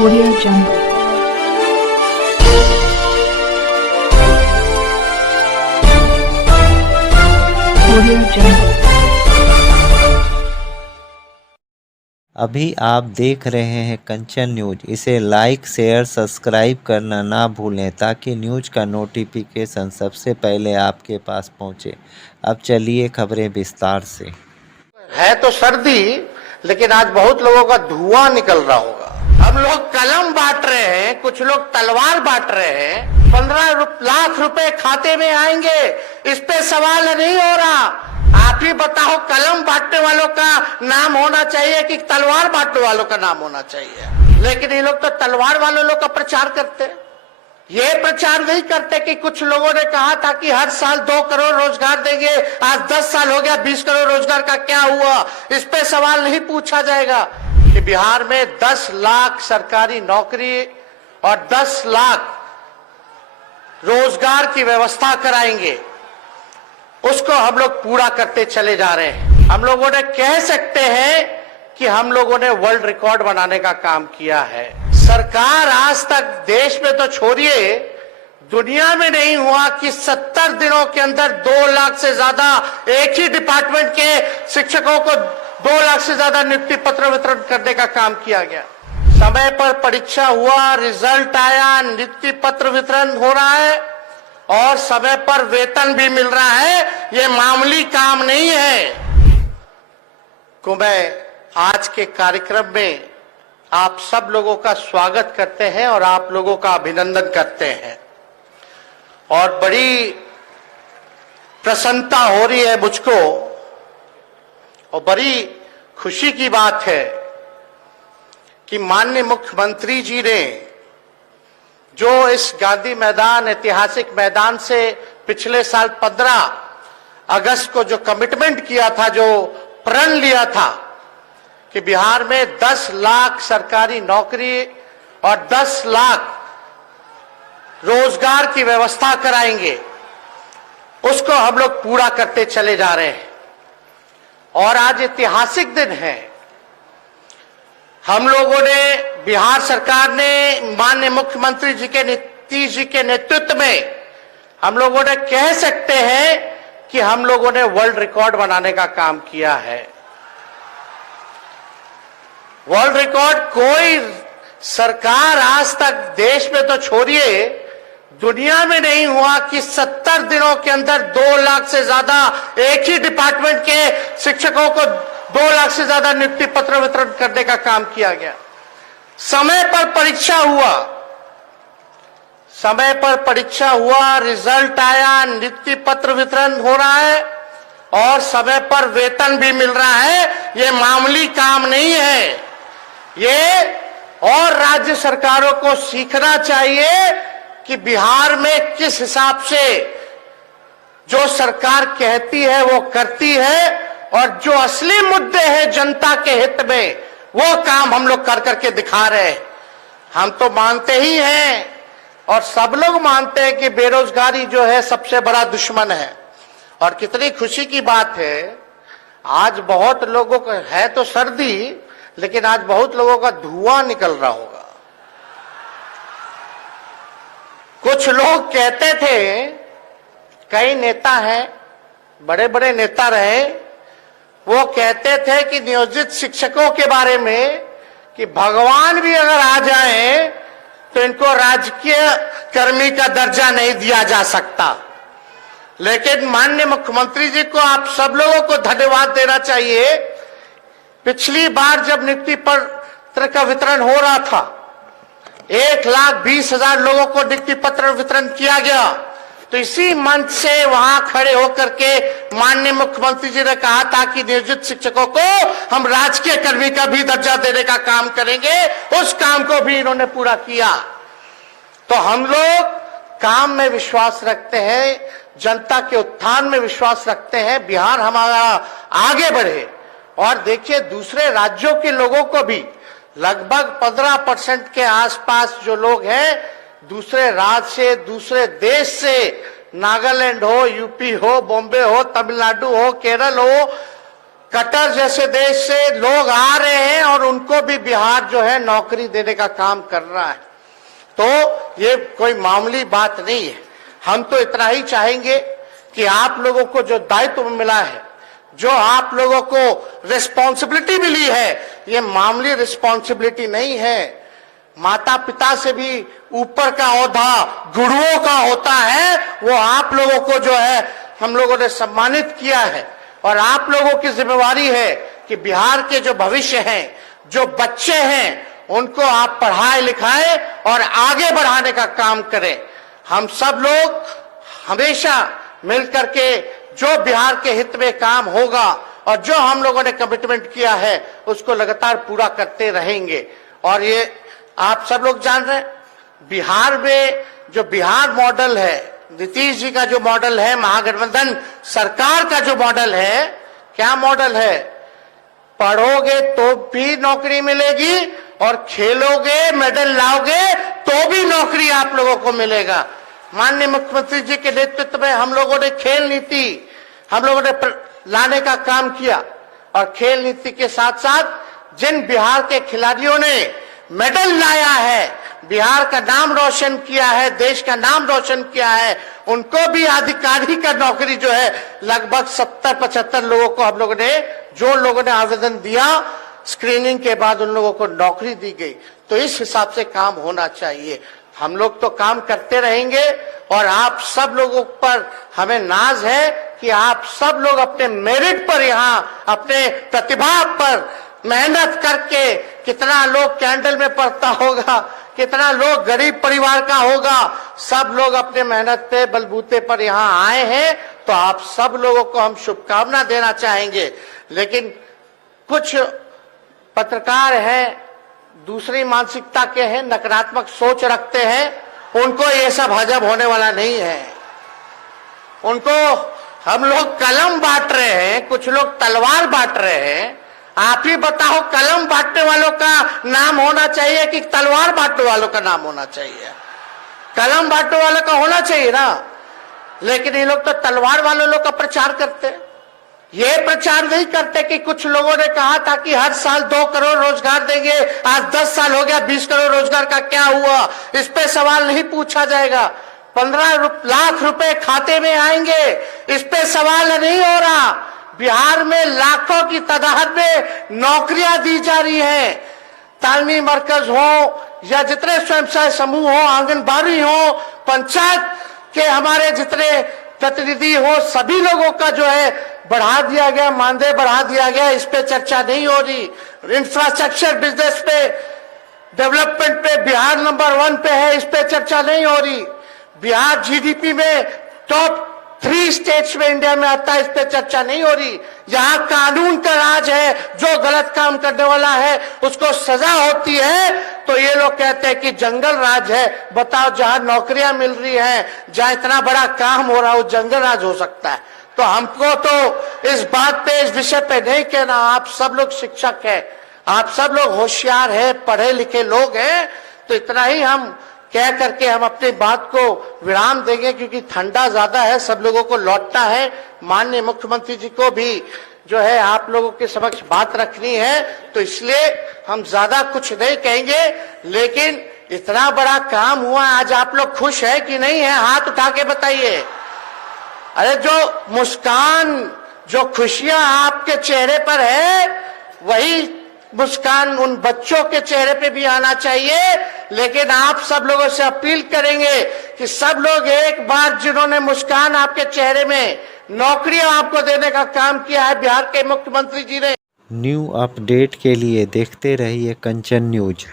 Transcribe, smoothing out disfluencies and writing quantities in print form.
Audio Jungle. Audio Jungle. अभी आप देख रहे हैं कंचन न्यूज। इसे लाइक शेयर सब्सक्राइब करना ना भूलें ताकि न्यूज का नोटिफिकेशन सबसे पहले आपके पास पहुंचे। अब चलिए खबरें विस्तार से। है तो सर्दी, लेकिन आज बहुत लोगों का धुआं निकल रहा होगा। हम लोग कलम बांट रहे हैं, कुछ लोग तलवार बांट रहे हैं। 15 लाख रुपए खाते में आएंगे, इस पे सवाल नहीं हो रहा। आप ही बताओ, कलम बांटने वालों का नाम होना चाहिए कि तलवार बांटने वालों का नाम होना चाहिए? लेकिन ये लोग तो तलवार वालों लोग का प्रचार करते हैं। ये प्रचार नहीं करते कि कुछ लोगों ने कहा था कि हर साल 2 करोड़ रोजगार देंगे। आज 10 साल हो गया, 20 करोड़ रोजगार का क्या हुआ? इस पे सवाल नहीं पूछा जाएगा कि बिहार में 10 लाख सरकारी नौकरी और 10 लाख रोजगार की व्यवस्था कराएंगे। उसको हम लोग पूरा करते चले जा रहे हैं। हम लोगों ने कह सकते हैं कि हम लोगों ने वर्ल्ड रिकॉर्ड बनाने का काम किया है। सरकार आज तक देश में तो छोड़िए, दुनिया में नहीं हुआ कि 70 दिनों के अंदर 2 लाख से ज्यादा एक ही डिपार्टमेंट के शिक्षकों को 2 लाख से ज्यादा नियुक्ति पत्र वितरण करने का काम किया गया। समय पर परीक्षा हुआ, रिजल्ट आया, नियुक्ति पत्र वितरण हो रहा है और समय पर वेतन भी मिल रहा है। ये मामूली काम नहीं है। को मैं आज के कार्यक्रम में आप सब लोगों का स्वागत करते हैं और आप लोगों का अभिनंदन करते हैं। और बड़ी प्रसन्नता हो रही है मुझको और बड़ी खुशी की बात है कि माननीय मुख्यमंत्री जी ने जो इस गांधी मैदान, ऐतिहासिक मैदान से पिछले साल 15 अगस्त को जो कमिटमेंट किया था, जो प्रण लिया था कि बिहार में 10 लाख सरकारी नौकरी और 10 लाख रोजगार की व्यवस्था कराएंगे, उसको हम लोग पूरा करते चले जा रहे हैं। और आज ऐतिहासिक दिन है। हम लोगों ने, बिहार सरकार ने माननीय मुख्यमंत्री जी के नीतीश जी के नेतृत्व में हम लोगों ने कह सकते हैं कि हम लोगों ने वर्ल्ड रिकॉर्ड बनाने का काम किया है। वर्ल्ड रिकॉर्ड कोई सरकार आज तक देश में तो छोड़िए, दुनिया में नहीं हुआ कि 70 दिनों के अंदर 2 लाख से ज्यादा एक ही डिपार्टमेंट के शिक्षकों को 2 लाख से ज्यादा नियुक्ति पत्र वितरण करने का काम किया गया। समय पर परीक्षा हुआ, समय पर परीक्षा हुआ, रिजल्ट आया, नियुक्ति पत्र वितरण हो रहा है और समय पर वेतन भी मिल रहा है। ये मामूली काम नहीं है। ये और राज्य सरकारों को सीखना चाहिए कि बिहार में किस हिसाब से जो सरकार कहती है वो करती है और जो असली मुद्दे हैं जनता के हित में, वो काम हम लोग कर करके दिखा रहे हैं। हम तो मानते ही हैं और सब लोग मानते हैं कि बेरोजगारी जो है सबसे बड़ा दुश्मन है। और कितनी खुशी की बात है, आज बहुत लोगों को, है तो सर्दी, लेकिन आज बहुत लोगों का धुआं निकल रहा होगा। कुछ लोग कहते थे, कई नेता हैं, बड़े बड़े नेता रहे, वो कहते थे कि नियोजित शिक्षकों के बारे में कि भगवान भी अगर आ जाए तो इनको राजकीय कर्मी का दर्जा नहीं दिया जा सकता। लेकिन माननीय मुख्यमंत्री जी को, आप सब लोगों को धन्यवाद देना चाहिए। पिछली बार जब नियुक्ति पत्र का वितरण हो रहा था, 1,20,000 लोगों को नियुक्ति पत्र वितरण किया गया, तो इसी मंच से वहां खड़े होकर के माननीय मुख्यमंत्री जी ने कहा था कि नियोजित शिक्षकों को हम राजकीय कर्मी का भी दर्जा देने का काम करेंगे। उस काम को भी इन्होंने पूरा किया। तो हम लोग काम में विश्वास रखते हैं, जनता के उत्थान में विश्वास रखते हैं। बिहार हमारा आगे बढ़े। और देखिए, दूसरे राज्यों के लोगों को भी लगभग 15% के आसपास जो लोग हैं, दूसरे राज्य से, दूसरे देश से, नागालैंड हो, यूपी हो, बॉम्बे हो, तमिलनाडु हो, केरल हो, कतर जैसे देश से लोग आ रहे हैं और उनको भी बिहार जो है नौकरी देने का काम कर रहा है। तो ये कोई मामूली बात नहीं है। हम तो इतना ही चाहेंगे कि आप लोगों को जो दायित्व मिला है, जो आप लोगों को रिस्पॉन्सिबिलिटी मिली है, ये मामूली रिस्पॉन्सिबिलिटी नहीं है। माता पिता से भी ऊपर का ओहदा गुरुओं का होता है, वो आप लोगों को जो है हम लोगों ने सम्मानित किया है। और आप लोगों की जिम्मेवारी है कि बिहार के जो भविष्य हैं, जो बच्चे हैं, उनको आप पढ़ाए लिखाए और आगे बढ़ाने का काम करें। हम सब लोग हमेशा मिलकर के जो बिहार के हित में काम होगा और जो हम लोगों ने कमिटमेंट किया है उसको लगातार पूरा करते रहेंगे। और ये आप सब लोग जान रहे हैं, बिहार में जो बिहार मॉडल है, नीतीश जी का जो मॉडल है, महागठबंधन सरकार का जो मॉडल है, क्या मॉडल है? पढ़ोगे तो भी नौकरी मिलेगी और खेलोगे, मेडल लाओगे तो भी नौकरी आप लोगों को मिलेगा। माननीय मुख्यमंत्री जी के नेतृत्व में हम लोगों ने खेल नीति हम लोगों ने लाने का काम किया और खेल नीति के साथ साथ जिन बिहार के खिलाड़ियों ने मेडल लाया है, बिहार का नाम रोशन किया है, देश का नाम रोशन किया है, उनको भी अधिकारी का नौकरी जो है लगभग 70-75 लोगों को हम लोगों ने, जो लोगों ने आवेदन दिया, स्क्रीनिंग के बाद उन लोगों को नौकरी दी गई। तो इस हिसाब से काम होना चाहिए। हम लोग तो काम करते रहेंगे और आप सब लोगों पर हमें नाज है कि आप सब लोग अपने मेरिट पर, यहाँ अपने प्रतिभा पर मेहनत करके, कितना लोग कैंडल में पढ़ता होगा, कितना लोग गरीब परिवार का होगा, सब लोग अपने मेहनत पे बलबूते पर यहाँ आए हैं। तो आप सब लोगों को हम शुभकामना देना चाहेंगे। लेकिन कुछ पत्रकार हैं, दूसरी मानसिकता के हैं, नकारात्मक सोच रखते हैं, उनको ये सब हजम होने वाला नहीं है। उनको हम लोग कलम बांट रहे हैं, कुछ लोग तलवार बांट रहे हैं। आप ही बताओ, कलम बांटने वालों का नाम होना चाहिए कि तलवार बांटने वालों का नाम होना चाहिए? कलम बांटने वालों का होना चाहिए ना। लेकिन ये लोग तो तलवार वालों लोग का प्रचार करते हैं। ये प्रचार नहीं करते कि कुछ लोगों ने कहा था कि हर साल 2 करोड़ रोजगार देंगे, आज 10 साल हो गया, 20 करोड़ रोजगार का क्या हुआ? इस पे सवाल नहीं पूछा जाएगा। 15 लाख रुपए खाते में आएंगे, इस पे सवाल नहीं हो रहा। बिहार में लाखों की तादाद में नौकरियां दी जा रही हैं। तालमी मरकज हो या जितने स्वयं सहायता समूह हो, आंगनबाड़ी हो, पंचायत के हमारे जितने प्रतिनिधि हो, सभी लोगों का जो है बढ़ा दिया गया, मानदेय बढ़ा दिया गया। इस पे चर्चा नहीं हो रही। इंफ्रास्ट्रक्चर बिजनेस पे, डेवलपमेंट पे बिहार नंबर 1 पे है, इस पे चर्चा नहीं हो रही। बिहार जीडीपी में टॉप 3 स्टेट्स में इंडिया में आता है, इस पे चर्चा नहीं हो रही। यहाँ कानून का राज है, जो गलत काम करने वाला है उसको सजा होती है। तो ये लोग कहते हैं कि जंगल राज है। बताओ, जहां नौकरियां मिल रही हैं, जहां इतना बड़ा काम हो रहा है, वो जंगल राज हो सकता है? तो हमको तो इस बात पे, इस विषय पे नहीं कहना। आप सब लोग शिक्षक हैं, आप सब लोग होशियार हैं, पढ़े लिखे लोग हैं। तो इतना ही हम कह करके हम अपनी बात को विराम देंगे, क्योंकि ठंडा ज्यादा है, सब लोगों को लौटना है। माननीय मुख्यमंत्री जी को भी जो है आप लोगों के समक्ष बात रखनी है, तो इसलिए हम ज्यादा कुछ नहीं कहेंगे। लेकिन इतना बड़ा काम हुआ, आज आप लोग खुश है कि नहीं है? हाथ उठा के बताइए। अरे जो मुस्कान, जो खुशियां आपके चेहरे पर है, वही मुस्कान उन बच्चों के चेहरे पे भी आना चाहिए। लेकिन आप सब लोगों से अपील करेंगे कि सब लोग एक बार, जिन्होंने मुस्कान आपके चेहरे में, नौकरियां आपको देने का काम किया है बिहार के मुख्यमंत्री जी ने। न्यू अपडेट के लिए देखते रहिए कंचन न्यूज।